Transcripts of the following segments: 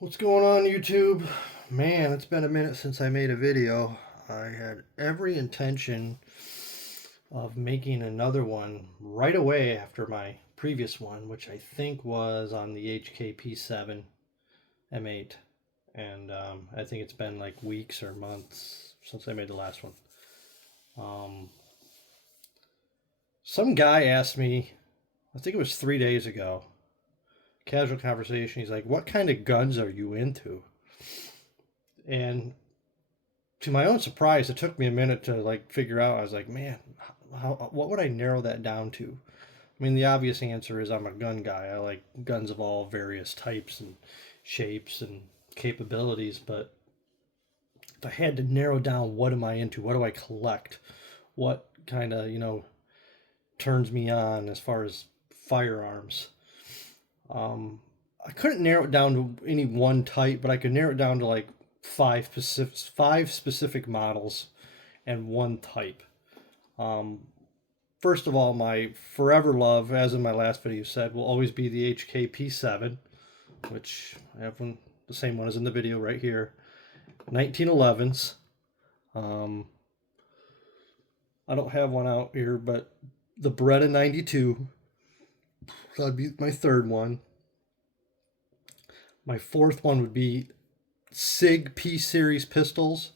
What's going on, YouTube? Man, it's been a minute since I made a video. I had every intention of making another one right away after my previous one, which I think was on the HKP7 M8. And I think it's been like weeks or months since I made the last one. Um, some guy asked me, I think it was 3 days ago, casual conversation. He's like, "What kind of guns are you into?" And to my own surprise, it took me a minute to like figure out. I was like, man, what would I narrow that down to? I mean, the obvious answer is I'm a gun guy. I like guns of all various types and shapes and capabilities. But if I had to narrow down what am I into, what do I collect, what kind of turns me on as far as firearms, um, I couldn't narrow it down to any one type, but I could narrow it down to like five specific models and one type. Um, First of all, my forever love, as in my last video said, will always be the HKP7, which I have one, the same one as in the video right here. 1911s. Um, I don't have one out here, but the Beretta 92. That'd be my third one. My fourth one would be SIG P Series pistols,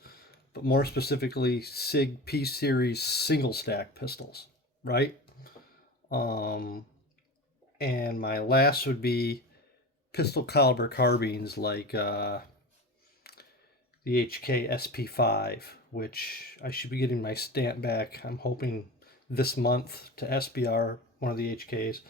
but more specifically, SIG P Series single stack pistols, right? Um, and my last would be pistol caliber carbines like the HK SP5, which I should be getting my stamp back. I'm hoping this month to SBR one of the HKs.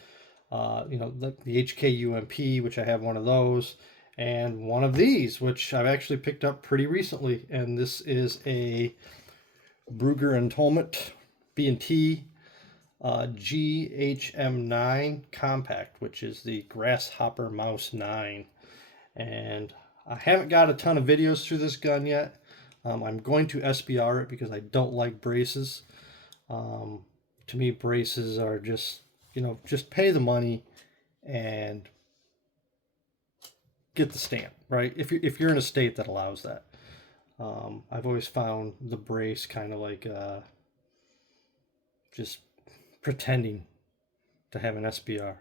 The HK UMP, which I have one of those, and one of these, which I've actually picked up pretty recently. And this is a Brugger and Tolmet B&T GHM9 compact, which is the Grasshopper Mouse 9. And I haven't got a ton of videos through this gun yet. I'm going to SBR it because I don't like braces. To me, braces are just pay the money and get the stamp, right? If you're in a state that allows that. I've always found the brace kind of like just pretending to have an SBR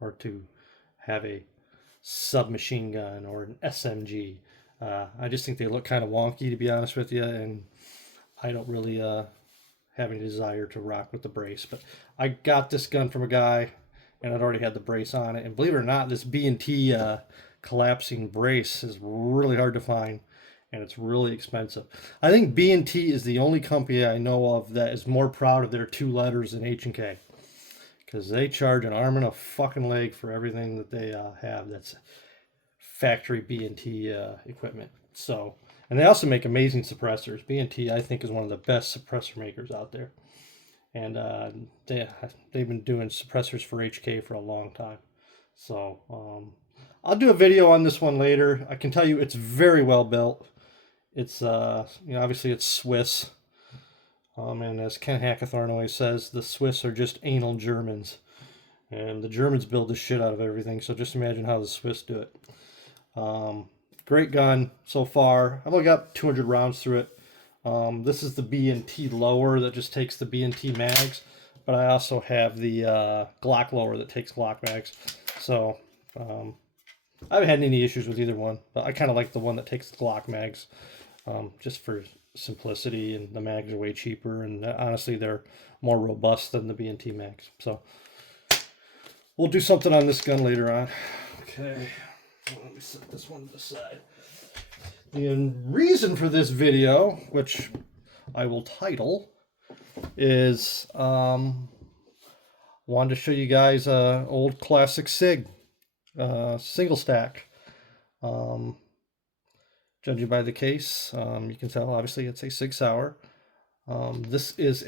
or to have a submachine gun or an SMG. I just think they look kind of wonky, to be honest with you, and I don't really have any desire to rock with the brace. But I got this gun from a guy, and I'd already had the brace on it. And believe it or not, this B&T collapsing brace is really hard to find, and it's really expensive. I think B&T is the only company I know of that is more proud of their two letters than H&K, because they charge an arm and a fucking leg for everything that they have that's factory B&T equipment. So, and they also make amazing suppressors. B&T, I think, is one of the best suppressor makers out there, and they've been doing suppressors for HK for a long time. So I'll do a video on this one later. I can tell you it's very well built. It's obviously it's Swiss. And as Ken Hackathorn always says, the Swiss are just anal Germans. And the Germans build the shit out of everything, so just imagine how the Swiss do it. Great gun so far. I've only got 200 rounds through it. This is the B&T lower that just takes the B&T mags, but I also have the Glock lower that takes Glock mags. So I haven't had any issues with either one, but I kind of like the one that takes the Glock mags, just for simplicity, and the mags are way cheaper, and honestly they're more robust than the B&T mags. So we'll do something on this gun later on. Okay, let me set this one to the side. The reason for this video, which I will title, is wanted to show you guys old classic SIG single stack. Judging by the case, you can tell obviously it's a SIG Sauer. This is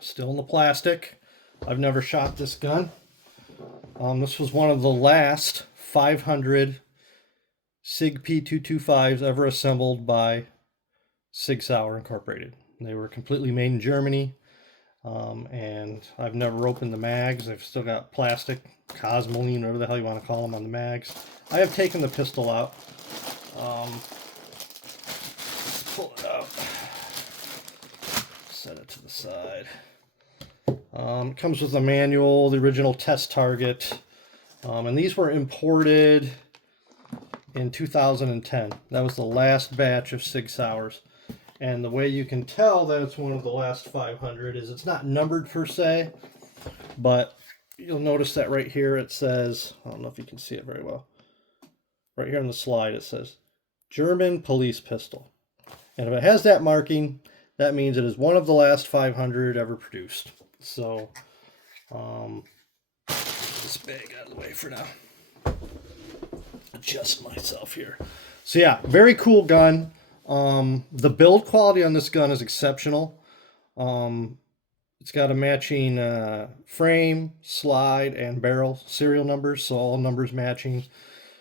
still in the plastic. I've never shot this gun. This was one of the last 500 SIG P225s ever assembled by SIG Sauer Incorporated. They were completely made in Germany. And I've never opened the mags. I've still got plastic, cosmoline, whatever the hell you want to call them, on the mags. I have taken the pistol out. Pull it out. Set it to the side. It comes with a manual, the original test target. And these were imported in 2010. That was the last batch of Sig Sauers. And the way you can tell that it's one of the last 500 is it's not numbered per se, but you'll notice that right here it says, I don't know if you can see it very well, right here on the slide it says German police pistol. And if it has that marking, that means it is one of the last 500 ever produced. So, this bag out of the way for now. Adjust myself here. So yeah, very cool gun. The build quality on this gun is exceptional. It's got a matching frame, slide, and barrel serial numbers, so all numbers matching. It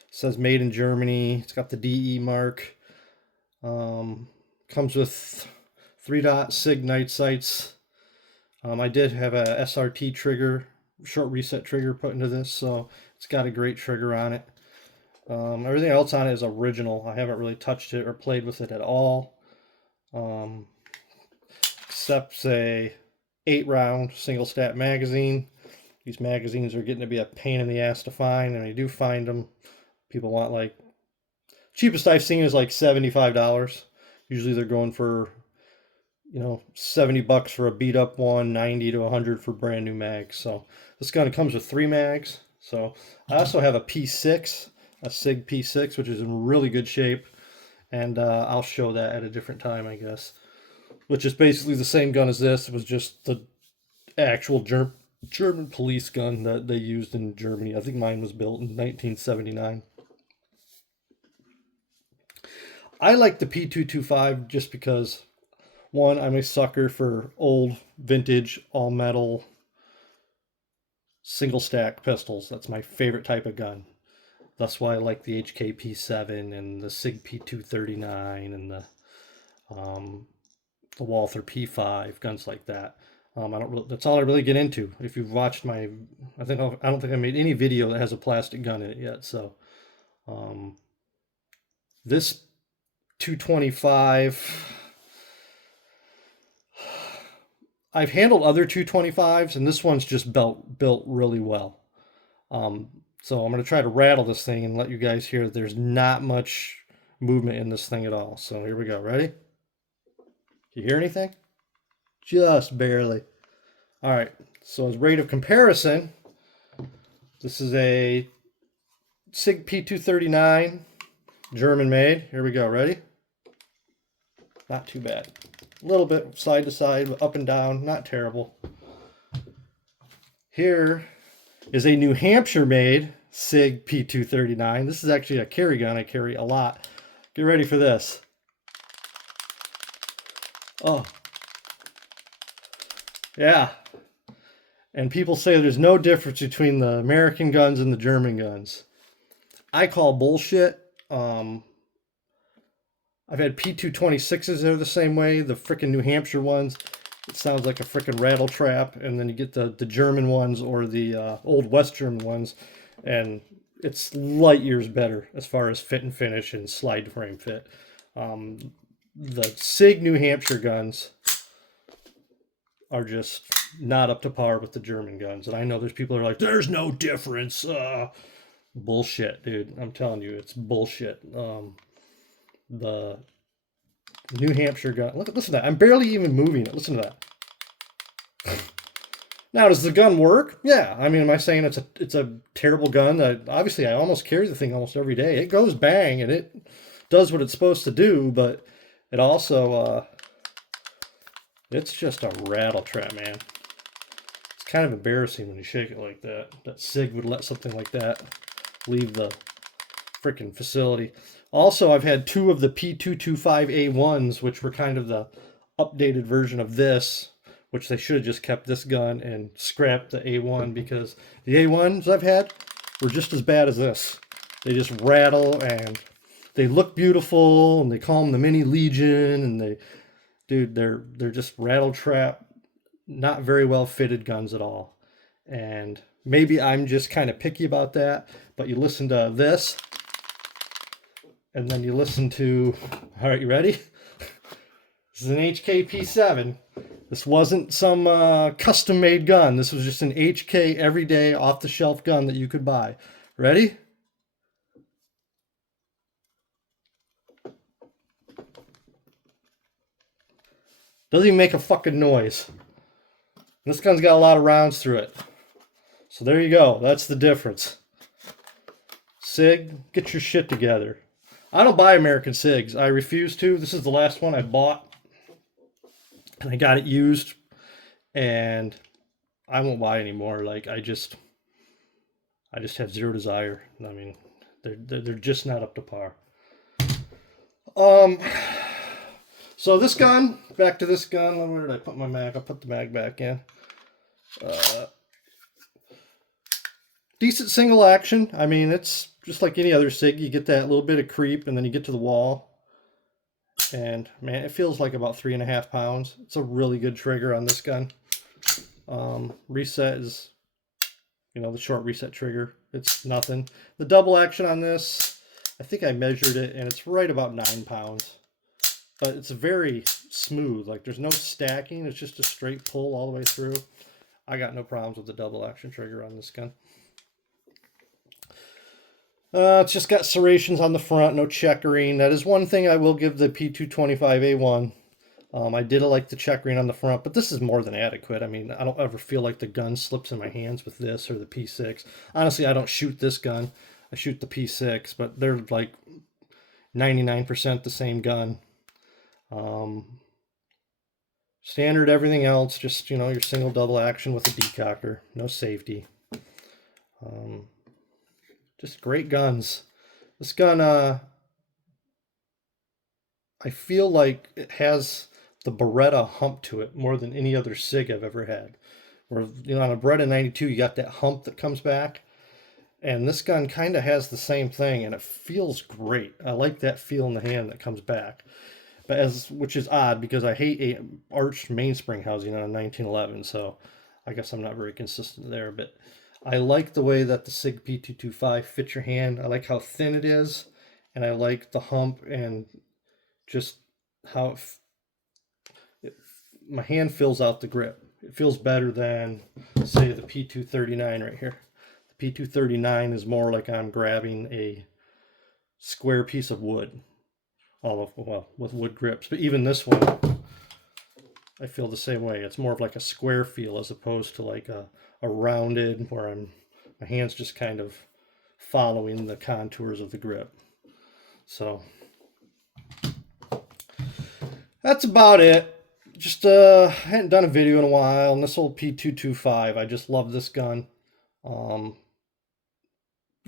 says made in Germany. It's got the DE mark. Comes with 3-dot SIG night sights. I did have a SRT trigger, short reset trigger put into this, so it's got a great trigger on it. Everything else on it is original. I haven't really touched it or played with it at all. Except a 8-round single stat magazine. These magazines are getting to be a pain in the ass to find, and when you do find them, people want, like, cheapest I've seen is like $75. Usually they're going for, you know, $70 for a beat up one, 90 to 100 for brand new mags. So this gun comes with 3 mags. So I also have a P6, a SIG P6, which is in really good shape, and I'll show that at a different time, I guess. Which is basically the same gun as this. It was just the actual German police gun that they used in Germany. I think mine was built in 1979. I like the P225 just because, one, I'm a sucker for old, vintage, all-metal, single-stack pistols. That's my favorite type of gun. That's why I like the HK-P7 and the SIG P239 and the Walther P5, guns like that. That's all I really get into. If you've watched my, I don't think I made any video that has a plastic gun in it yet. So, this 225, I've handled other 225s, and this one's just built really well. So I'm going to try to rattle this thing and let you guys hear that there's not much movement in this thing at all. So here we go. Ready? You hear anything? Just barely. All right. So as rate of comparison, this is a SIG P239, German made. Here we go. Ready? Not too bad. A little bit side to side, up and down. Not terrible. Here is a New Hampshire made SIG P239. This is actually a carry gun I carry a lot. Get ready for this. Oh. Yeah. And people say there's no difference between the American guns and the German guns. I call bullshit. I've had P226s that are the same way. The frickin' New Hampshire ones, it sounds like a frickin' rattle trap. And then you get the German ones or the old West German ones, and it's light years better as far as fit and finish and slide frame fit. The SIG New Hampshire guns are just not up to par with the German guns. And I know there's people who are like, there's no difference. Bullshit, dude. I'm telling you, it's bullshit. The New Hampshire gun. Listen to that. I'm barely even moving it. Listen to that. Now, does the gun work? Yeah. I mean, am I saying it's a terrible gun? Obviously, I almost carry the thing almost every day. It goes bang, and it does what it's supposed to do, but it also, it's just a rattle trap, man. It's kind of embarrassing when you shake it like that. That SIG would let something like that leave the freaking facility. Also, I've had 2 of the P225A1s, which were kind of the updated version of this, which they should have just kept this gun and scrapped the A1, because the A1s I've had were just as bad as this. They just rattle, and they look beautiful, and they call them the Mini Legion, and they're just rattle trap not very well fitted guns at all. And maybe I'm just kind of picky about that, but you listen to this, and then you listen to, all right, you ready? This is an HK-P7. This wasn't some custom-made gun. This was just an HK everyday off-the-shelf gun that you could buy. Ready? Doesn't even make a fucking noise. This gun's got a lot of rounds through it. So there you go. That's the difference. SIG, get your shit together. I don't buy American SIGs. I refuse to. This is the last one I bought. And I got it used. And I won't buy anymore. Like, I just have zero desire. I mean, they're just not up to par. So this gun, back to this gun. Where did I put my mag? I'll put the mag back in. Decent single action. I mean, it's just like any other SIG. You get that little bit of creep, and then you get to the wall. And, man, it feels like about 3.5 pounds. It's a really good trigger on this gun. Reset is, you know, the short reset trigger. It's nothing. The double action on this, I think I measured it, and it's right about 9 pounds. But it's very smooth. Like, there's no stacking. It's just a straight pull all the way through. I got no problems with the double action trigger on this gun. It's just got serrations on the front, no checkering. That is one thing I will give the P225A1. I did like the checkering on the front, but this is more than adequate. I mean, I don't ever feel like the gun slips in my hands with this or the P6. Honestly, I don't shoot this gun. I shoot the P6, but they're like 99% the same gun. Standard everything else, just, you know, your single double action with a decocker, no safety. Just great guns. This gun, I feel like it has the Beretta hump to it more than any other SIG I've ever had. Where, you know, on a Beretta 92, you got that hump that comes back. And this gun kind of has the same thing, and it feels great. I like that feel in the hand that comes back. But which is odd because I hate a arched mainspring housing on a 1911, so I guess I'm not very consistent there. But I like the way that the SIG P225 fits your hand. I like how thin it is, and I like the hump and just how my hand fills out the grip. It feels better than, say, the P239 right here. The P239 is more like I'm grabbing a square piece of wood. Well, with wood grips. But even this one, I feel the same way. It's more of like a square feel as opposed to like a rounded where my hand's just kind of following the contours of the grip. So that's about it. Just I hadn't done a video in a while, and this old P225, I just love this gun. You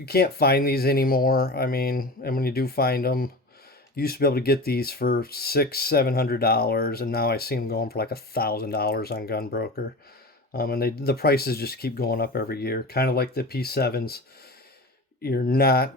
can't find these anymore. I mean, and when you do find them, you used to be able to get these for $600-700, and now I see them going for like $1,000 on Gun Broker. And the prices just keep going up every year, kind of like the P7s. You're not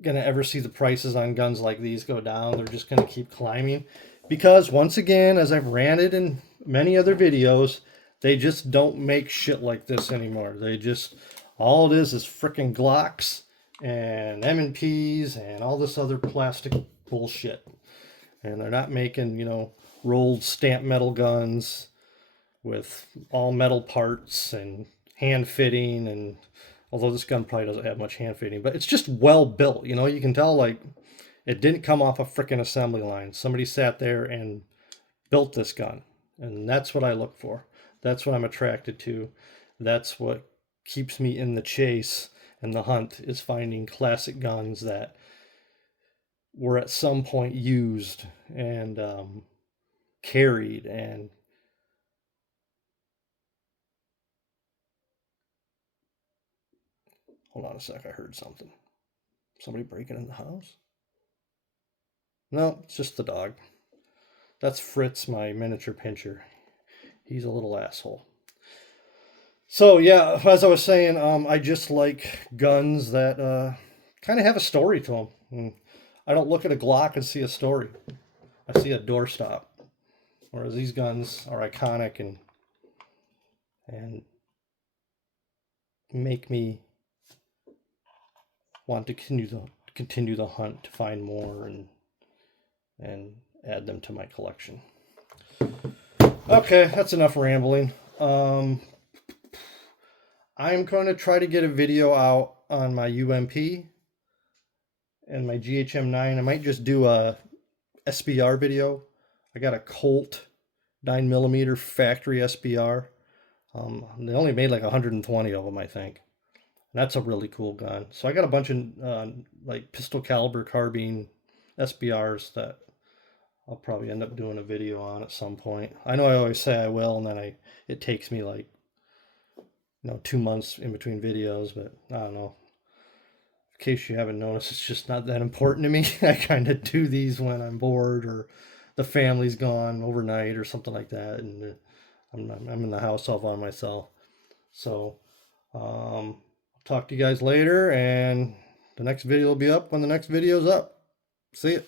going to ever see the prices on guns like these go down. They're just going to keep climbing because, once again, as I've ranted in many other videos, they just don't make shit like this anymore. They just, all it is frickin' Glocks and M&Ps and all this other plastic bullshit. And they're not making, you know, rolled stamped metal guns with all metal parts and hand fitting. And although this gun probably doesn't have much hand fitting, but it's just well built. You know, you can tell like it didn't come off a freaking assembly line. Somebody sat there and built this gun. And that's what I look for. That's what I'm attracted to. That's what keeps me in the chase and the hunt, is finding classic guns that were at some point used and carried. And hold on a sec, I heard something. Somebody breaking in the house? No, it's just the dog. That's Fritz, my miniature pincher. He's a little asshole. So yeah, as I was saying, I just like guns that kind of have a story to them. And I don't look at a Glock and see a story. I see a doorstop. Whereas these guns are iconic and and make me want to continue the hunt to find more and add them to my collection. Okay, that's enough rambling. I'm going to try to get a video out on my UMP and my GHM9. I might just do a SBR video. I got a Colt 9mm factory SBR. They only made like 120 of them, I think. And that's a really cool gun. So I got a bunch of like pistol caliber carbine SBRs that I'll probably end up doing a video on at some point. I know I always say I will, and then it takes me like 2 months in between videos, but I don't know. In case you haven't noticed, it's just not that important to me. I kind of do these when I'm bored or the family's gone overnight or something like that, and I'm in the house all by myself. So I'll talk to you guys later, and the next video will be up when the next video's up. See ya.